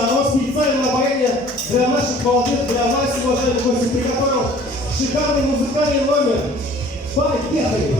оно специальное воение для наших молодых, для вас, уважаемые гости, приготовил шикарный музыкальный номер. Поехали!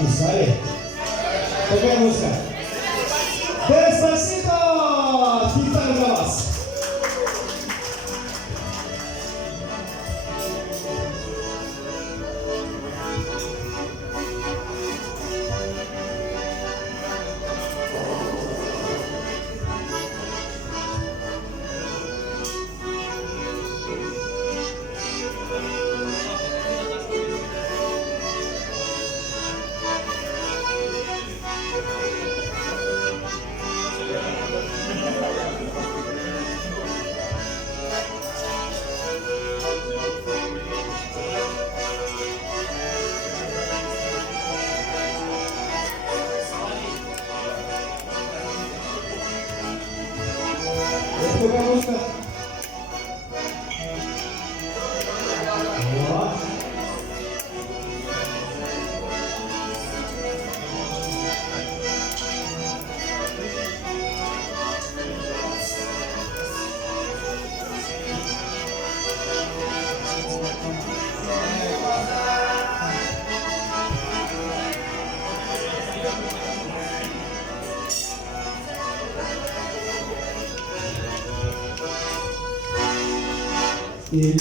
Устали? Какая музыка? Деспасито! Специально для вас! Это какая музыка? Вот. И